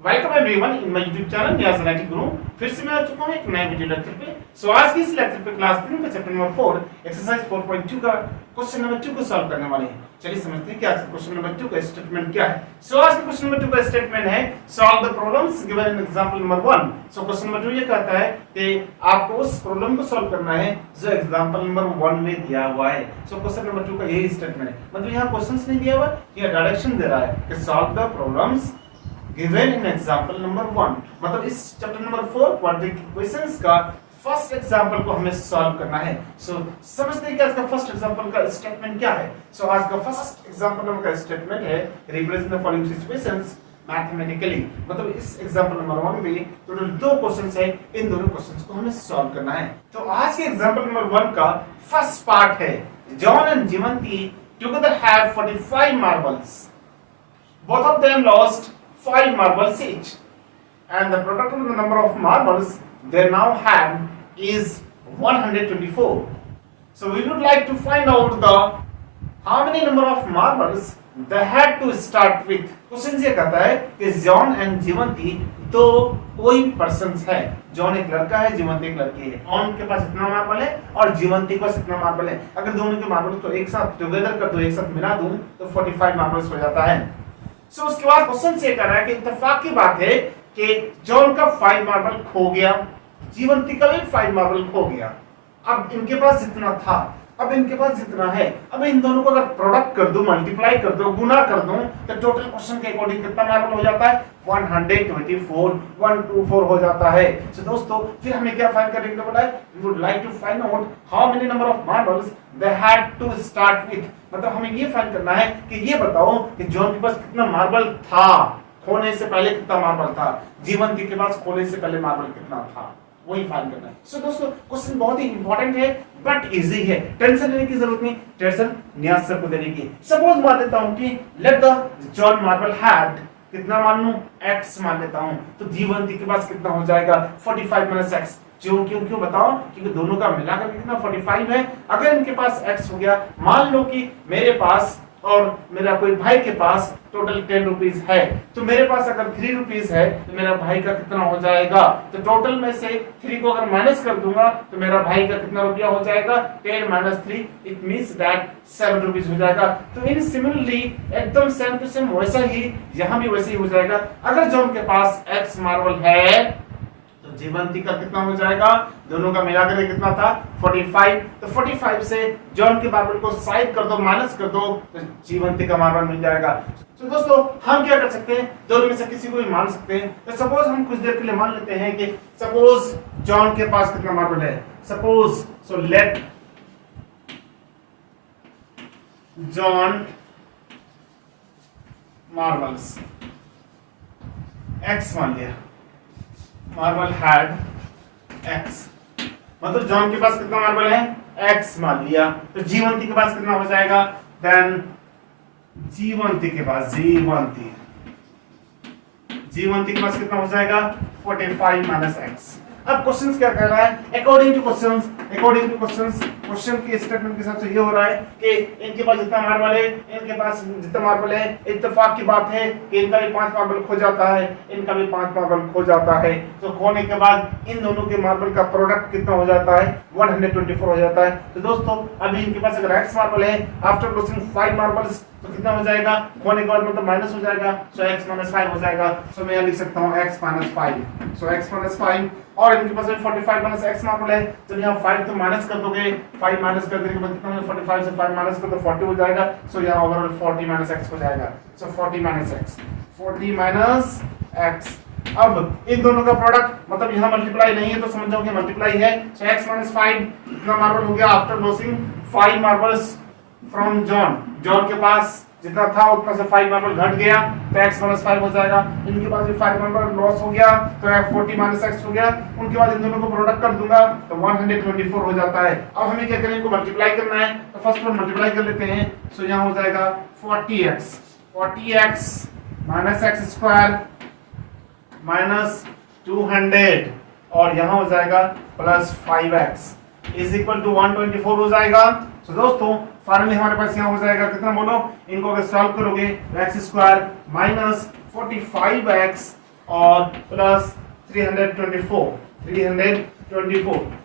Welcome everyone in my YouTube channel Niyaz NIT Guru. फिर से मैं आ चुका हूं एक नए वीडियो लेक्चर पे। सो आज की इस लेक्चर पे क्लास 3 का चैप्टर नंबर 4 एक्सरसाइज 4.2 का क्वेश्चन नंबर 2 को सॉल्व करने वाले हैं। चलिए समझते हैं कि आज क्वेश्चन नंबर 2 का स्टेटमेंट क्या है। सो आज का क्वेश्चन नंबर 2 का स्टेटमेंट है solve the problems given in example number 1। So question number 2 ये कहता है कि आपको उस प्रॉब्लम को सॉल्व करना है जो एग्जांपल नंबर 1 में दिया हुआ है। सो क्वेश्चन नंबर 2 का यही स्टेटमेंट है, मतलब यहां क्वेश्चंस नहीं दिया हुआ, ये डायरेक्शन दे रहा है कि solve the problems given in example number 1। मतलब इस चैप्टर नंबर 4 क्वाड्रेटिक इक्वेशंस का फर्स्ट एग्जांपल को हमें सॉल्व करना है। सो समझते हैं कि आज का फर्स्ट एग्जांपल का स्टेटमेंट क्या है। सो आज का फर्स्ट एग्जांपल नंबर का स्टेटमेंट है represent the following situations mathematically. मतलब इस एग्जांपल नंबर 1 में टोटल 2 क्वेश्चंस है, इन दोनों क्वेश्चंस को हमें सॉल्व करना है। तो आज के एग्जांपल नंबर 1 का फर्स्ट पार्ट है John and Jivanti together have 45 marbles, both of them lost 5 marbles each, and the product of the number of marbles they now have is 124. So we would like to find out the how many number of marbles they had to start with. Question ये कहता है कि John and जीवंती दो कोई persons है। John एक लड़का है, जीवंती एक लड़की है। जॉन के पास इतना मार्बल है और जीवंती के पास इतना मार्बल है। अगर दोनों के मार्बल को एक साथ टुगेदर कर दो, एक साथ मिला दूं तो 45 मार्बल्स हो जाता है। सो उसके बाद क्वेश्चन से कर रहा है कि इत्तेफाक की बात है कि जॉन का 5 मार्बल खो गया, जीवंती का भी 5 मार्बल खो गया। अब इनके पास जितना था, अब इनके पास जितना है, अब इन दोनों को अगर प्रोडक्ट कर दूं, मल्टीप्लाई कर दूं, गुना कर दूं तो टोटल क्वेश्चन के अकॉर्डिंग कितना मार्बल हो जाता है 124 हो जाता है। सो दोस्तों फिर हमें क्या फाइंड करने के लिए बोला है, we would like to find out how many number of marbles they had to start with. मतलब हमें ये फाइंड करना है कि ये बताओ कि जॉन के पास कितना मार्बल था, खोने से पहले कितना मार्बल था, जीवंती के पास खोने से पहले मार्बल कितना था, वही फाइंड करना है। सो दोस्तों क्वेश्चन बहुत ही इंपॉर्टेंट है बट इजी है, टेंशन लेने की जरूरत नहीं, टेंशन नियाज सर को देने की। सपोज मान लेता हूं कि let the John marble had, कितना मान लूं x मान लेता हूं, तो जीवंती के पास कितना हो जाएगा 45 - x। क्यों बताओ, क्योंकि दोनों का मिलाकर कितना 45 है। अगर इनके पास x हो गया, मान लो कि मेरे पास और मेरा कोई भाई के पास टोटल 10 रुपीज है, तो मेरे पास अगर 3 रुपीज है तो मेरा भाई का कितना हो जाएगा, तो टोटल में से 3 को अगर माइनस कर दूंगा तो मेरा भाई का कितना रुपया हो जाएगा 10 - 3, इट मींस दैट 7 रुपीज हो जाएगा। तो इन सिमिलरली एकदम सेम टू सेम वैसा ही यहां भी वैसे ही हो जाएगा। अगर जॉन के पास x मार्बल है तो जीवंती का कितना हो जाएगा, दोनों का मिलाकर कितना था 45। तो 45 से जॉन के मार्बल को साइड कर दो, माइनस कर दो, तो जीवंती का मार्बल मिल जाएगा। तो दोस्तों हम क्या कर सकते हैं, दोनों में से किसी को भी मान सकते हैं। तो सपोज हम कुछ देर के लिए मान लेते हैं कि सपोज जॉन के पास कितना मार्बल है, suppose so let John marbles x मान लिया, मार्बल हैड x, मतलब जॉन के पास कितना मार्बल है x मान लिया। तो जीवंती के पास कितना हो जाएगा, देन जीवंती के पास कितना हो जाएगा 45 - x। अब क्वेश्चंस क्या कह रहा है, अकॉर्डिंग टू क्वेश्चंस क्वेश्चन के स्टेटमेंट के हिसाब से ये हो रहा है कि इनके पास जितना मार्बल है, इनके पास जितना मार्बल है, इत्तेफाक की बात है कि इनका भी 5 मार्बल खो जाता है, इनका भी 5 मार्बल खो जाता है। तो खोने के बाद इन दोनों के मार्बल का प्रोडक्ट कितना हो जाता है 124 हो जाता है। तो दोस्तों अभी इनके पास अगर x मार्बल है, आफ्टर लॉसिंग 5 मार्बल्स तो कितना हो जाएगा, खोने के बाद मतलब माइनस हो जाएगा, सो x - 5 हो जाएगा। सो मैं यहां लिख सकता हूं x - 5, सो x - 5। और इनके पास 45 - x मार्बल है, जब यहां 5 तो माइनस कर दोगे, 5 माइनस कर देने के बाद कितना हो, 45 से 5 माइनस कर दो 40 हो जाएगा। सो यहां ओवरऑल 40 - x हो जाएगा। सो 40 - x। अब इन दोनों का प्रोडक्ट मतलब यहां मल्टीप्लाई नहीं है तो समझ जाओ कि मल्टीप्लाई है। सो x - 5 कितना मार्बल हो गया after losing 5 marbles from John के पास जितना था उतना से 5 मार्बल घट गया तो x - 5 हो जाएगा। इनके पास भी 5 मार्बल लॉस हो गया तो 40 - x हो गया। उनके बाद इन दोनों को प्रोडक्ट कर दूंगा तो 124 हो जाता है। अब हमें क्या करें, इनको मल्टीप्लाई करना है, तो फर्स्ट पर मल्टीप्लाई कर लेते हैं। सो यहां हो जाएगा 40x - x² - 200 और यहां हो जाएगा plus 5x is equal to 124 हो जाएगा। तो दोस्तों फाइनली हमारे पास यहाँ हो जाएगा कितना, बोलो, इनको अगर सॉल्व करोगे x² - 45x और प्लस 324।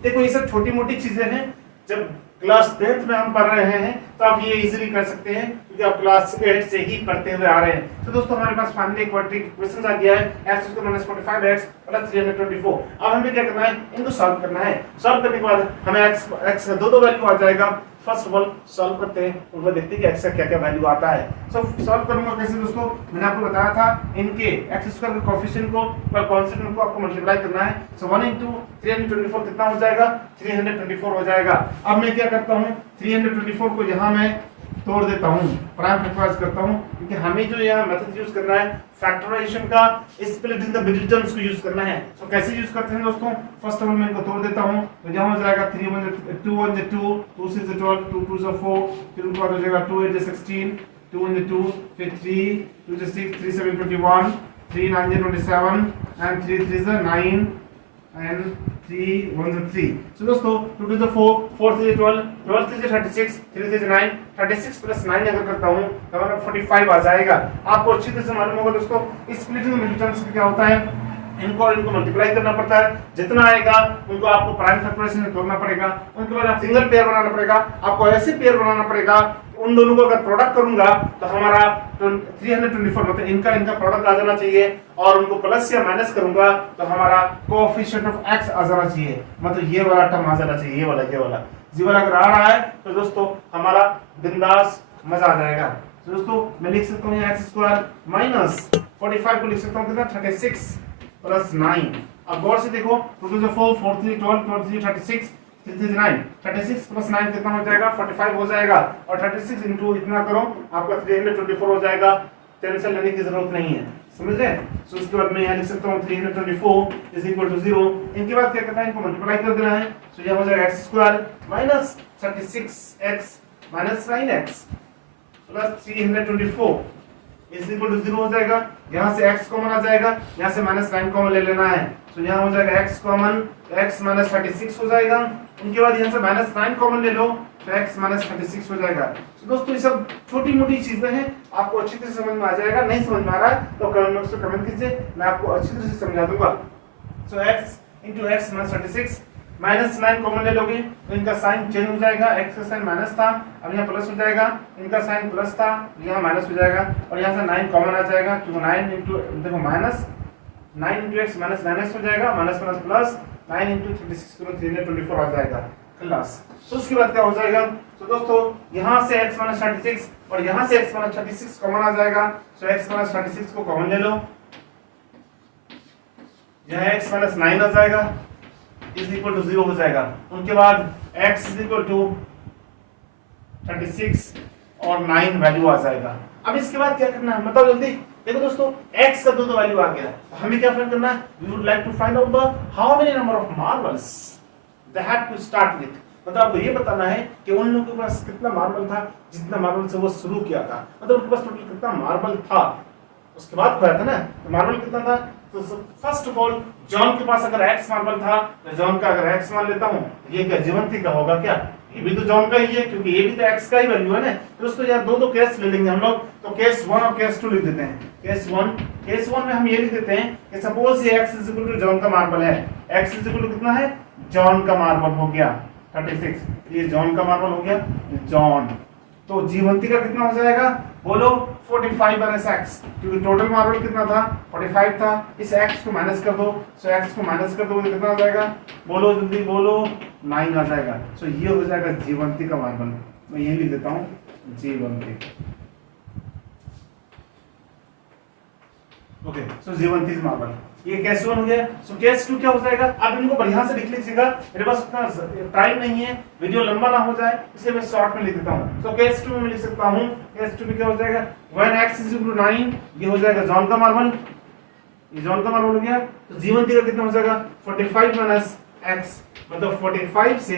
देखो ये सब छोटी मोटी चीजें हैं, जब क्लास 10th में हम पढ़ रहे हैं तो आप ये इजीली कर सकते हैं क्योंकि आप क्लास 8 से ही पढ़ते हुए आ रहे हैं। तो दोस्तों हमारे पास फाइनली क्वाड्रेटिक इक्वेशन आ गया है x - 45x + 324। अब हमें क्या करना है, इनको सॉल्व करना है। सॉल्व करने के बाद हमें x का दो वैल्यू आ जाएगा। फर्स्ट ऑफ ऑल सॉल्व करते हैं, उनको देखते हैं कि x का क्या क्या वैल्यू आता है। सॉल्व करूंगा कैसे दोस्तों, मैंने आपको बताया था इनके x² के कोएफिशिएंट को और कांस्टेंट को आपको मल्टीप्लाई करना है। सो 1 * 324 कितना हो जाएगा, 324 हो जाएगा। अब मैं क्या करता हूं, 324 को यहां मैं तोड़ देता हूं, प्राइम फैक्टराइज करता हूं, क्योंकि हमें जो यहां मेथड यूज करना है फैक्टराइजेशन का, स्प्लिटिंग द मिडिल टर्म्स को यूज करना है। तो कैसे यूज करते हैं दोस्तों, फर्स्ट ऑफ ऑल मैं इनको तोड़ देता हूं, तो यहां हो जाएगा 3 * 1 = 2, 1 * 2, 2 * 6 = 12, 2 * 2 = 4, फिर उनके बाद हो जाएगा 2 * 8 = 16, 2 * 2, फिर 3, 2 * 6, 3 * 7 = 21, 3 * 9 = 27 and 3 * 3 = 9 and 3 * 1 = 3। So दोस्तों 2 * 2 = 4, 4 * 3 = 12, 12 * 3 = 36, 3 * 3 = 9, 36 + 9 अगर करता हूं तो हमारा 45 आ जाएगा। आपको अच्छी तरह से मालूम होगा दोस्तों स्प्लिटिंग मिडिल टर्म्स क्या होता है, इनको और इनको मल्टीप्लाई करना पड़ता है, जितना आएगा उनको आपको प्राइम फैक्टराइजेशन में तोड़ना पड़ेगा, उनके बाद आप सिंगल पेयर बनाना पड़ेगा, आपको ऐसे पेयर बनाना पड़ेगा उन दोनों को अगर प्रोडक्ट करूंगा तो हमारा 324 मतलब इनका प्रोडक्ट आ जाना चाहिए, और उनको प्लस या माइनस करूंगा तो हमारा कोएफिशिएंट ऑफ x आ जाना चाहिए, मतलब ये वाला टर्म आ जाना चाहिए, ये वाला जी वाला अगर आ रहा है तो दोस्तों हमारा बिंदास मजा आ जाएगा। तो दोस्तों मैं लिख सकता हूं x² - 45 को लिख सकता हूं कितना, 36 + 9। अब गौर से देखो 2 * 2 = 4, 4 * 3 = 12, 12 * 3 = 36, 3 * 3 = 9, 36 + 9 कितना हो जाएगा, 45 हो जाएगा, और 36 इंटू इतना करो आपका 324 हो जाएगा। टेंशन लेने की जरूरत नहीं है, समझ रहे। सो उसके बाद मैं यहाँ लिख सकता हूँ 324 = 0। इनके बाद क्या करना है, इनको मल्टीप्लाई कर देना है। सो यह हो जाएगा x² - 36x - 9x + 324 = 0 हो जाएगा। यहाँ से x कॉमन आ जाएगा, यहाँ से -9 कॉमन ले लेना है। तो यहाँ हो जाएगा x कॉमन, तो x - 36 हो जाएगा। उनके बाद यहाँ से -9 कॉमन ले लो तो x - 36 हो जाएगा। तो दोस्तों ये सब छोटी मोटी चीजें हैं, आपको अच्छी तरह से समझ में आ जाएगा। नहीं समझ में आ रहा है तो कमेंट बॉक्स में कमेंट कीजिए, मैं आपको अच्छी तरह से समझा दूंगा। सो x × x - 36, -9 कॉमन ले लोगे तो इनका साइन चेंज हो जाएगा, x का साइन माइनस था अब यहाँ प्लस हो जाएगा, इनका साइन प्लस था यहाँ माइनस हो जाएगा, और यहाँ से 9 कॉमन आ जाएगा क्योंकि 9 इंटू देखो माइनस 9 × x - 9x हो जाएगा, माइनस प्लस प्लस 9 × 36 करो 324 आ जाएगा क्लास। तो उसके बाद क्या हो जाएगा, तो दोस्तों यहाँ से x - 36 और यहाँ से x - 36 कॉमन आ जाएगा। तो x - 36 को कॉमन ले लो, यहाँ x - 9 आ जाएगा = 0 हो जाएगा। उनके बाद x = 36 और 9 वैल्यू आ जाएगा। अब इसके बाद क्या करना है बताओ जल्दी। देखो दोस्तों x का दो वैल्यू आ गया, हमें क्या फाइंड करना है, we would like to find out the how many number of marbles they had to start with. मतलब आपको ये बताना है कि उन लोगों के पास कितना मार्बल था, जितना मार्बल से वो शुरू किया था, मतलब उनके पास टोटल कितना मार्बल था, उसके बाद खोया था ना, तो मार्बल कितना था। तो फर्स्ट ऑफ ऑल जॉन के पास अगर x मार्बल था तो जॉन का अगर x मान लेता हूं, ये क्या जीवंती का होगा क्या, ये भी तो जॉन का ही है क्योंकि ये भी तो x का ही वैल्यू है ना। तो दोस्तों यार दो केस ले लेंगे हम लोग, तो केस 1 और केस 2 लिख देते हैं। केस 1 में हम ये लिख देते हैं कि सपोज ये x = जॉन का मार्बल है, x = कितना है, जॉन का मार्बल हो गया 36, ये जॉन का मार्बल हो गया जॉन। तो जीवंती का कितना हो जाएगा बोलो 45 - x, क्योंकि टोटल मार्बल कितना था 45 था, इस x को माइनस कर दो, सो x को माइनस कर दो तो कितना हो जाएगा बोलो जल्दी बोलो 9 आ जाएगा। सो ये हो जाएगा जीवंती का मार्बल, मैं ये लिख देता हूं जीवंती। ओके सो जीवंती मार्बल, ये केस 1 हो गया। सो केस 2 क्या हो जाएगा, आप इनको बढ़िया से लिख लीजिएगा, मेरे पास उतना टाइम नहीं है, वीडियो लंबा ना हो जाए इसलिए मैं शॉर्ट में लिख देता हूं। तो केस 2 में लिख सकता हूं, केस 2 में क्या हो जाएगा व्हेन x = 9, ये हो जाएगा जॉन का मार्बल, ये जॉन का मार्बल हो गया। तो जीवंती का कितना हो जाएगा 45 - x, मतलब 45 से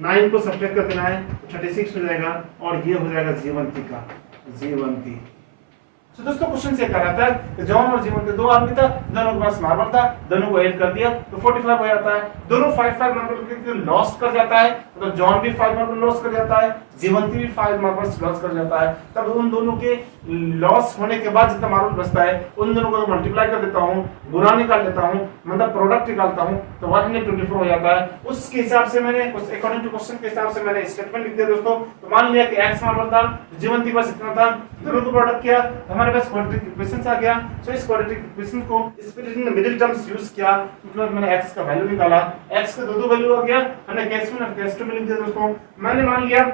9 को सब्ट्रैक्ट कर देना है तो 36 हो जाएगा, और ये हो जाएगा जीवंती का जीवंती। तो दोस्तों क्वेश्चन से कर रहा था कि जॉन और जीवन के दो आदमी था, दोनों के पास मार्बल था, दोनों को ऐड कर दिया तो 45 हो जाता है। दोनों 5 मार्बल के लॉस कर जाता है, तो जॉन भी 5 मार्बल लॉस कर जाता है, जीवंती भी 5 मार्बल लॉस कर जाता है। तब उन दोनों के लॉस होने के बाद जितना मार्बल बचता है उन दोनों को मल्टीप्लाई कर देता हूँ, गुणा निकाल लेता हूँ, मतलब प्रोडक्ट निकालता हूँ तो 124 हो जाता है। उसके हिसाब से मैंने अकॉर्डिंग टू क्वेश्चन के हिसाब से मैंने स्टेटमेंट लिख दिया दोस्तों। तो मान लिया कि x मार्बल था, जीवंती बस इतना था, दोनों को प्रोडक्ट किया तो हमारे पास क्वाड्रेटिक इक्वेशन आ गया। सो इस क्वाड्रेटिक इक्वेशन को split in middle terms use किया, मतलब मैंने x का वैल्यू निकाला, x का दो वैल्यू आ गया, हमने केस 1 और केस 2 में लिख दिया दोस्तों। मैंने मान लिया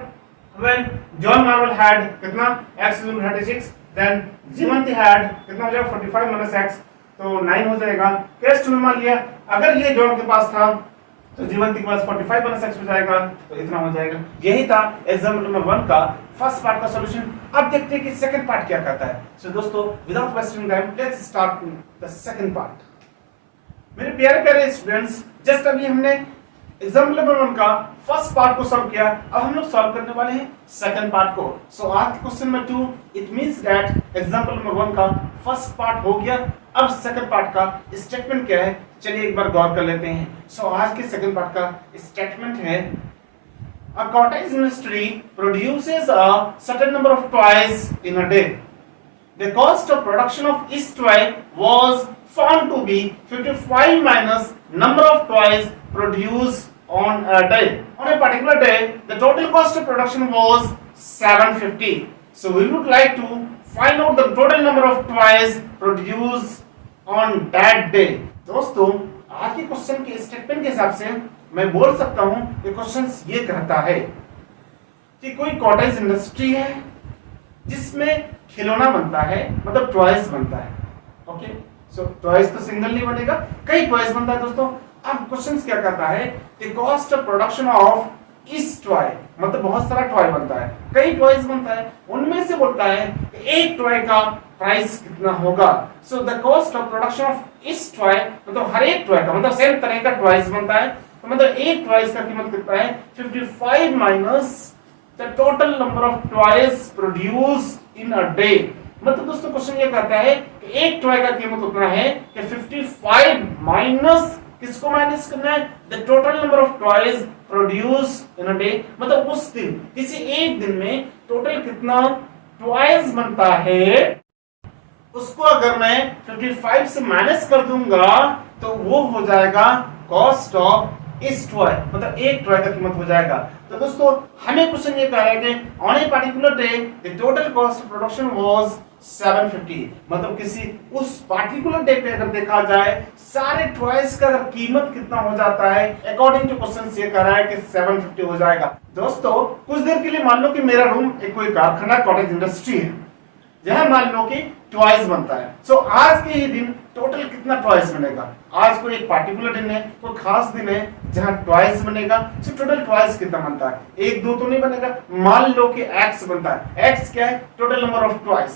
when John Marvel had कितना x 36, then जीवंती had कितना हो जाएगा 45 minus x, तो 9 हो जाएगा। केस 2 में मान लिया अगर ये जॉन के पास था तो जीवंती के पास 45 minus x हो जाएगा, तो इतना हो जाएगा। यही था एग्जाम्पल नंबर 1 का फर्स्ट पार्ट का सॉल्यूशन। अब देखते हैं कि सेकंड पार्ट क्या कहता है। सो दोस्तों without wasting time let's start the second part. मेरे प्यारे प्यारे स्टूडेंट्स, जस्ट अभी हमने एग्जाम्पल नंबर 1 का फर्स्ट पार्ट को सॉल्व किया, अब हम लोग सॉल्व करने वाले हैं सेकंड पार्ट को। सो आज question number 2, it means that example number 1 का फर्स्ट पार्ट हो गया। अब सेकंड पार्ट का स्टेटमेंट क्या है, चलिए एक बार गौर कर लेते हैं। सो आज के सेकंड पार्ट का स्टेटमेंट है a cottage industry produces a certain number of toys in a day. The cost of production of each toy was found to be 55 minus number of toys produced on a day. On a particular day, the total cost of production was 750. So we would like to find out the total number of toys produced on that day. दोस्तों आज के question के statement के हिसाब से मैं बोल सकता हूं कि क्वेश्चन ये कहता है कि कोई कॉटेज इंडस्ट्री है जिसमें खिलौना बनता है, मतलब टॉयज बनता है। ओके, सो टॉयज तो सिंगल नहीं बनेगा, कई टॉयज बनता है दोस्तों। अब क्वेश्चन क्या कहता है कि कॉस्ट ऑफ प्रोडक्शन ऑफ इस टॉय, मतलब बहुत सारा टॉय बनता है, कई टॉयज बनता है, उनमें से बोलता है कि एक टॉय का प्राइस कितना होगा। So the cost of production of इस टॉय, मतलब हर एक टॉय का, मतलब सेम तरह का टॉयज बनता है, तो मतलब एक टॉयज का कीमत कितना है 55 minus the total number of toys produced in a day. मतलब दोस्तों क्वेश्चन ये कहता है कि एक टॉय का कीमत उतना है कि 55 माइनस किसको माइनस करना है, the total number of toys produced in a day, मतलब उस दिन किसी एक दिन में टोटल कितना टॉयज बनता है, उसको अगर मैं 55 से माइनस कर दूंगा तो वो हो जाएगा कॉस्ट ऑफ इस टॉय, मतलब एक टॉय का कीमत हो जाएगा। तो दोस्तों हमें क्वेश्चन ये कह रहा है कि on a particular day the total cost of production was 750, मतलब किसी उस पर्टिकुलर डे पे अगर देखा जाए सारे टॉयज का कीमत कितना हो जाता है, अकॉर्डिंग टू क्वेश्चन ये कह रहा है कि 750 हो जाएगा। दोस्तों कुछ देर के लिए मान लो कि मेरा रूम एक कोई कारखाना कॉटेज इंडस्ट्री है, जहां मान लो कि टॉयज बनता है। सो आज के ही दिन टोटल कितना टॉयज बनेगा, आज कोई एक पार्टिकुलर दिन है, कोई खास दिन है जहां टॉयज बनेगा। सो टोटल टॉयज कितना बनता है, एक दो तो नहीं बनेगा, मान लो कि एक्स बनता है। एक्स क्या है, total number of toys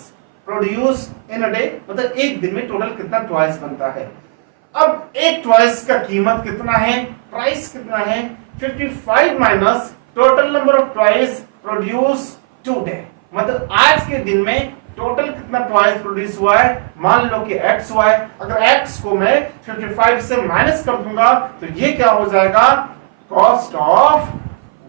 produce in a day, मतलब एक दिन में टोटल कितना टॉयज बनता है। अब एक टॉयज का कीमत कितना है, प्राइस कितना है, 55 minus total number of toys produce today, मतलब आज के दिन में टोटल कितना टॉयज प्रोड्यूस हुआ है, मान लो कि x हुआ है। अगर x को मैं 55 से माइनस कर दूंगा तो ये क्या हो जाएगा, कॉस्ट ऑफ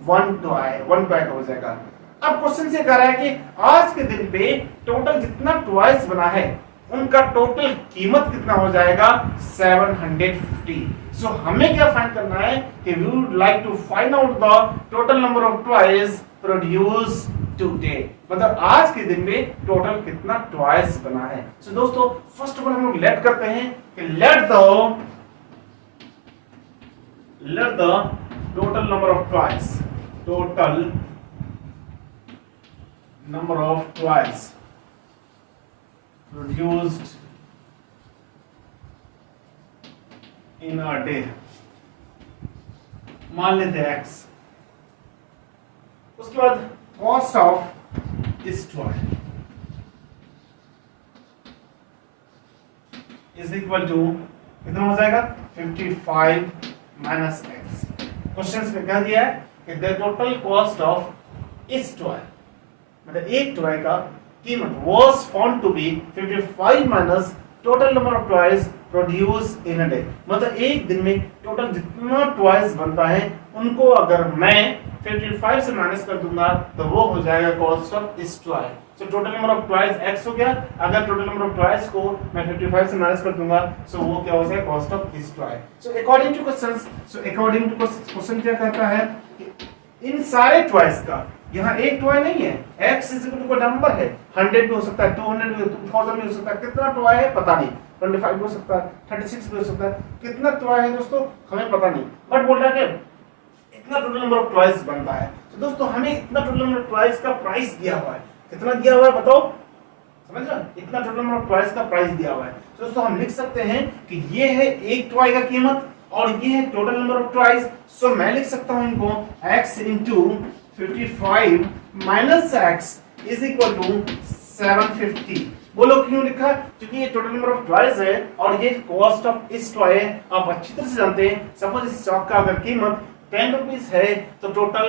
वन टॉय का हो जाएगा। अब क्वेश्चन से कह रहा है कि आज के दिन पे टोटल जितना टॉयज बना है उनका टोटल कीमत कितना हो जाएगा 750। सो हमें क्या फाइंड करना है कि we would like to find out the total number of toys produce today, मतलब आज के दिन में टोटल कितना टॉयज बना है। सो दोस्तों फर्स्ट ऑफ ऑल हम लोग लेट करते हैं कि let the total number of toys, total number of toys produced in a day, मान लेते हैं x, उसके बाद कॉस्ट ऑफ इस टॉय इज इक्वल टू कितना हो जाएगा 55 माइनस एक्स। क्वेश्चन में कह दिया है कि द टोटल कॉस्ट ऑफ इस टॉय, मतलब एक टॉय का कीमत was found to be 55 minus total number of toys produced in a day, मतलब एक दिन में टोटल जितना टॉयज बनता है उनको अगर मैं 55 से माइनस कर दूंगा तो वो हो जाएगा cost of this toy. So total number of toys x हो गया। अगर टोटल नंबर ऑफ टॉयज को मैं 55 से माइनस कर दूंगा सो वो क्या हो जाएगा cost of this toy. So according to question क्या कहता है कि इन सारे टॉयज का यहाँ एक टॉय नहीं है, x is equal to number है, 100 भी हो सकता है, 200 भी, 2000 भी हो सकता है, कितना टॉय है पता नहीं, 25 भी हो सकता है, 36 भी हो सकता है, कितना टॉय है दोस्तों हमें पता नहीं, बट बोल रहा है कि इतना टोटल नंबर ऑफ टॉयज बनता है। तो दोस्तों हमें इतना टोटल नंबर ऑफ टॉयज का प्राइस दिया हुआ है, कितना दिया हुआ है बताओ, समझ रहे हो, इतना टोटल नंबर ऑफ टॉयज का प्राइस दिया हुआ है। तो दोस्तों हम लिख सकते हैं कि ये है एक टॉय का कीमत और ये है टोटल नंबर ऑफ टॉयज। सो मैं लिख सकता हूं इनको x into 55 minus x is equal to 750। बोलो क्यों लिखा, क्योंकि ये टोटल नंबर ऑफ टॉयज है और ये कॉस्ट ऑफ इस टॉय है। आप अच्छी तरह से जानते हैं, सपोज इस चौक का अगर कीमत 10 रुपीज है तो टोटल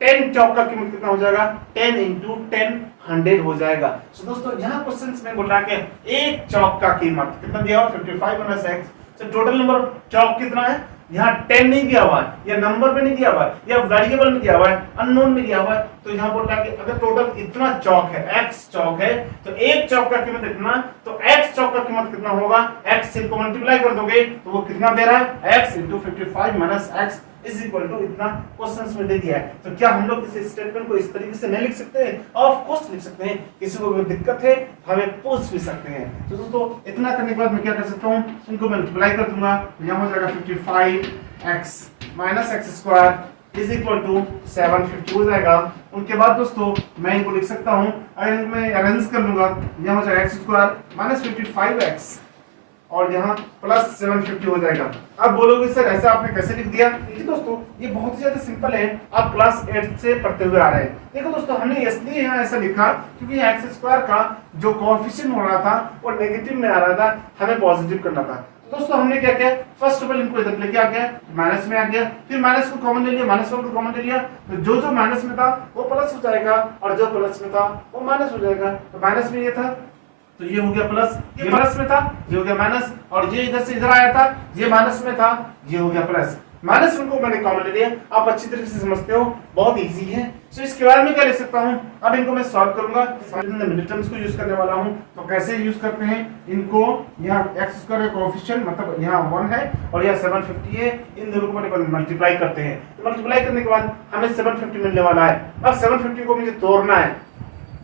10 चौक का कीमत कितना हो जाएगा, 10 into 10 100 हो जाएगा। तो दोस्तों यहाँ क्वेश्चंस में बोला कि एक चौक का कीमत कितना दिया हुआ 55 माइनस x। तो टोटल नंबर ऑफ चौक कितना है, यहाँ 10 नहीं दिया हुआ है, या नंबर में नहीं दिया हुआ है, या वेरिएबल में दिया हुआ है, अननोन में दिया हुआ है। तो यहाँ बोल रहा है कि अगर टोटल इतना चौक है, x चौक है, तो एक चौक का कीमत इतना, तो x चौक का कीमत कितना होगा, x से को मल्टीप्लाई कर दोगे तो वो कितना दे रहा है, x into 55 minus x is equal to इतना क्वेश्चंस में दे दिया है। तो क्या हम लोग इस स्टेटमेंट को इस तरीके से नहीं लिख सकते हैं, ऑफ कोर्स लिख सकते हैं, किसी को कोई दिक्कत है हमें पूछ भी सकते हैं। तो दोस्तों इतना करने के बाद मैं क्या कर सकता हूँ, इनको मल्टीप्लाई कर दूंगा, यहाँ हो जाएगा 55x minus x square is equal to 750 हो जाएगा। उनके बाद दोस्तों मैं इनको लिख सकता हूँ, अगर मैं अरेंज कर लूंगा, यहाँ हो जाएगा x स्क्वायर माइनस 55x और यहाँ प्लस 750 हो जाएगा। अब बोलोगे सर ऐसा आपने कैसे लिख दिया, देखिए दोस्तों ये बहुत ही ज्यादा सिंपल है, आप क्लास 8 से पढ़ते हुए आ रहे हैं। देखो दोस्तों हमने इसलिए यहाँ ऐसा लिखा क्योंकि x स्क्वायर का जो कोएफिशिएंट हो रहा था वो नेगेटिव में आ रहा था, हमें पॉजिटिव करना था। दोस्तों हमने क्या किया, फर्स्ट ऑफ ऑल इनको इधर लेके आ गया, माइनस में आ गया, फिर माइनस को कॉमन ले लिया, -1 को कॉमन ले लिया, तो जो माइनस में था वो प्लस हो जाएगा और जो प्लस में था वो माइनस हो जाएगा। तो माइनस में ये था तो ये हो गया प्लस, ये प्लस में था ये हो गया माइनस, और ये इधर से इधर आया था ये माइनस में था ये हो गया प्लस। -1 को मैंने कॉमन ले लिया, आप अच्छी तरीके से समझते हो, बहुत इजी है। सो इसके बारे में क्या लिख सकता हूँ, अब इनको मैं सॉल्व करूंगा, मिडिल टर्म्स को यूज करने वाला हूँ। तो कैसे यूज करते हैं इनको, यहाँ x स्क्वायर का कोएफिशिएंट मतलब यहाँ 1 है और यहाँ 750 है, इन दोनों को मल्टीप्लाई करते हैं। तो मल्टीप्लाई करने के बाद हमें 750 मिलने वाला है। अब 750 को मुझे तोड़ना है,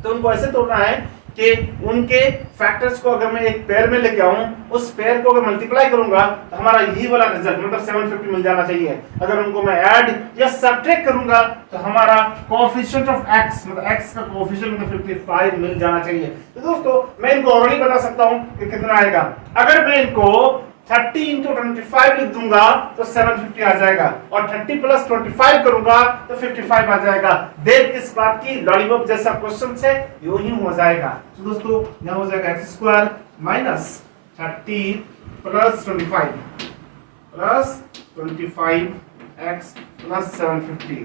तो उनको ऐसे तोड़ना है कि उनके फैक्टर्स को अगर मैं एक पेयर में लेके आऊं, उस पेयर को अगर मल्टीप्लाई करूंगा तो हमारा यही वाला रिजल्ट मतलब 750 मिल जाना चाहिए। अगर उनको मैं ऐड या सब्ट्रैक्ट करूंगा तो हमारा कोएफिशिएंट ऑफ x मतलब x का कोएफिशिएंट मतलब 55 मिल जाना चाहिए। तो दोस्तों मैं इनको ऑलरेडी बता सकता हूं कि कितना आएगा। अगर मैं इनको 30 into 25 लिख दूंगा तो 750 आ जाएगा, और 30 प्लस 25 करूंगा तो 55 आ जाएगा। देर किस बात की, लॉलीपॉप जैसा क्वेश्चन है यूं ही हो जाएगा। तो दोस्तों यहाँ हो जाएगा x square minus 30 plus 25 x plus 750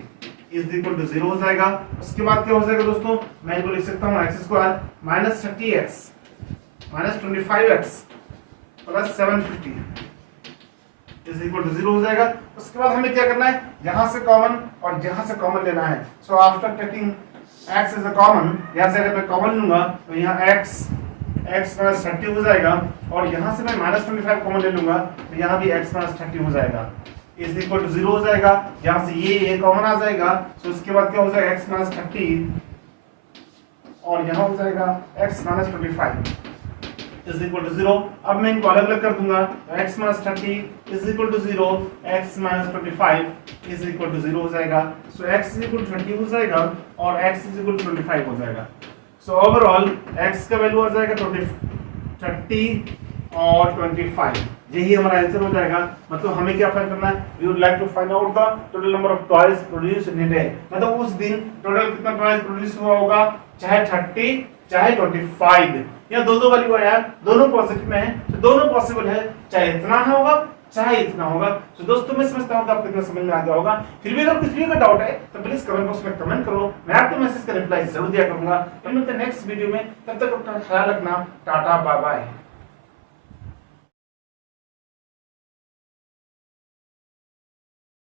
is equal to 0 हो जाएगा। उसके बाद क्या हो जाएगा दोस्तों, मैं इनको लिख सकता हूँ x square minus 30x minus 25x plus 750 is equal to 0 हो जाएगा। उसके बाद हमें क्या करना है, यहाँ से कॉमन और यहाँ से कॉमन लेना है। So after taking x as a common, यहाँ से अगर मैं कॉमन लूंगा तो यहाँ x माइनस 30 हो जाएगा, और यहाँ से मैं -25 कॉमन ले लूंगा तो यहाँ भी x माइनस 30 हो जाएगा इज इक्वल टू 0 हो जाएगा। यहाँ से ये कॉमन आ जाएगा। सो उसके बाद क्या हो जाएगा, x माइनस 30 और यहाँ हो जाएगा x minus 25 is equal to 0। अब मैं इनको अलग अलग कर दूंगा, x minus 30 is equal to 0, x minus 25 is equal to 0 हो जाएगा। So x is equal to 20 हो जाएगा और x इज इक्वल टू 25 हो जाएगा। सो ओवरऑल x का वैल्यू आ जाएगा 30 और 25, यही हमारा आंसर हो जाएगा। मतलब हमें क्या फाइंड करना है, we would like to find out the total number of toys produced in a day. मतलब उस दिन टोटल कितना टॉयज प्रोड्यूस हुआ होगा, चाहे 30 चाहे 25, या दो वैल्यू आया, दोनों पॉजिटिव में है तो दोनों पॉसिबल है, चाहे इतना होगा चाहे इतना होगा। तो दोस्तों मैं समझता हूं कि आपको इतना समझ में आ गया होगा। फिर भी अगर कुछ भी का डाउट है तो प्लीज कमेंट बॉक्स में कमेंट करो, मैं आपके मैसेज का रिप्लाई जरूर दिया करूंगा। मिलते हैं नेक्स्ट वीडियो में, तब तक अपना ख्याल रखना, टाटा बाय बाय।